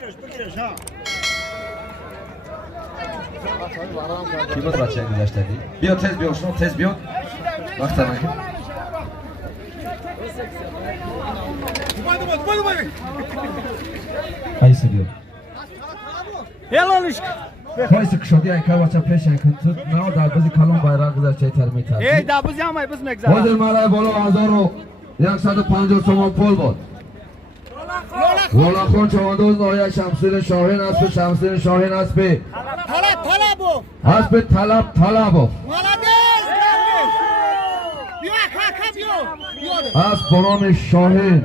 بگیرش ها. کی بود بچه گذاشته دی؟ بیا تز بیا شما تز بیا. وقت نگیر. Haysi diyor. Helal iş. Haysi kuşadı ay kavaça peşen kuntu. Ne o da bizi kalon bayrağı güzel termi tarzi. Ey da biz yamay biz megzara. Hazır malay bolo azaro. 150 so'm pul بود. Lolahon Човандоз Табрик Шохин است شمسیدین شاهین است به طلبو. است به طلبو. مالادیس. بیا کاکا بیا. است بانومی شاهین.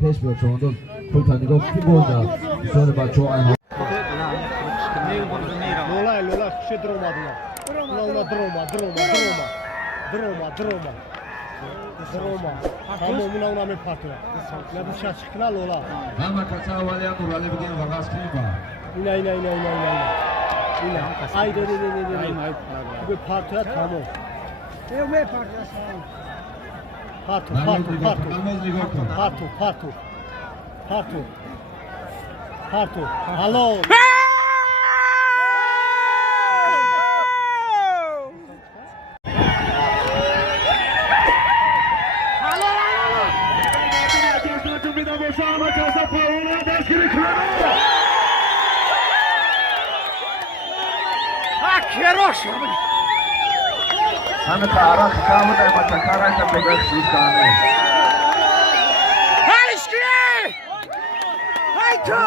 پیش بیا چواندوز پول تنیگاه کی بوده؟ بسیار بچه ها اینها Lola kuşu durmadılar. Durma. Tamam buna ona mı patlar? Ne bu şaşkına Lola. همه کسا اولی هم دورالی بگین وقاس کنیم با İna. Ay de. Bu patlar tamam. Ne patlar tamam. Parto. Hello. همه کارا خیلی داره ما چکارای تا بگرد سیستانه Hay to!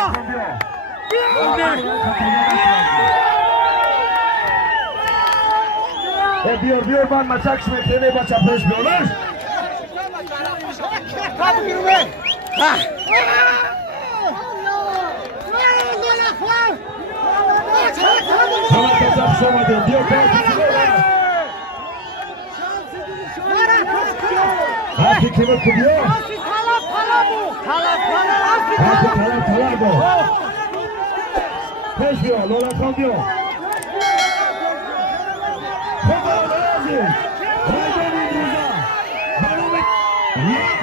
بیار من مچک سمیتینه با چپش بیارش Hadi yürü. Ha. همه کسب شما دیم بیار هاکی کمر کبیه طلبو پیش بیا لولاخان بیا خدا لازم مایدان این روزا بانومی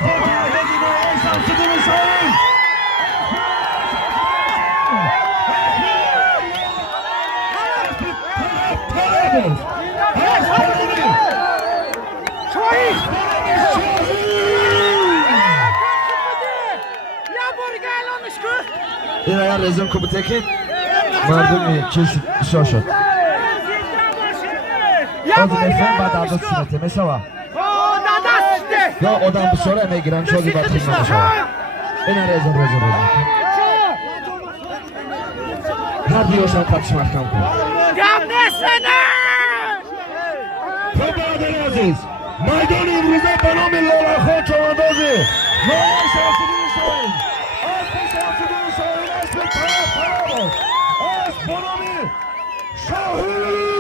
خدا لازم شمسیدین شاهین این اگر رزم کبوته که مردمی کش شاشد از نفهم بعد عدد سنته میشوه یا آدم بساره میگیرن شدی بعد خیلی نمیشوه این رزم هر دیوشم قدش محکم کن تو برادر عزیز майдон امروزه به نام لولاخون چواندوز لولاخون شمسیدین شاهین اسب شمسیدین شاهین اسب طلب است به نام شاهین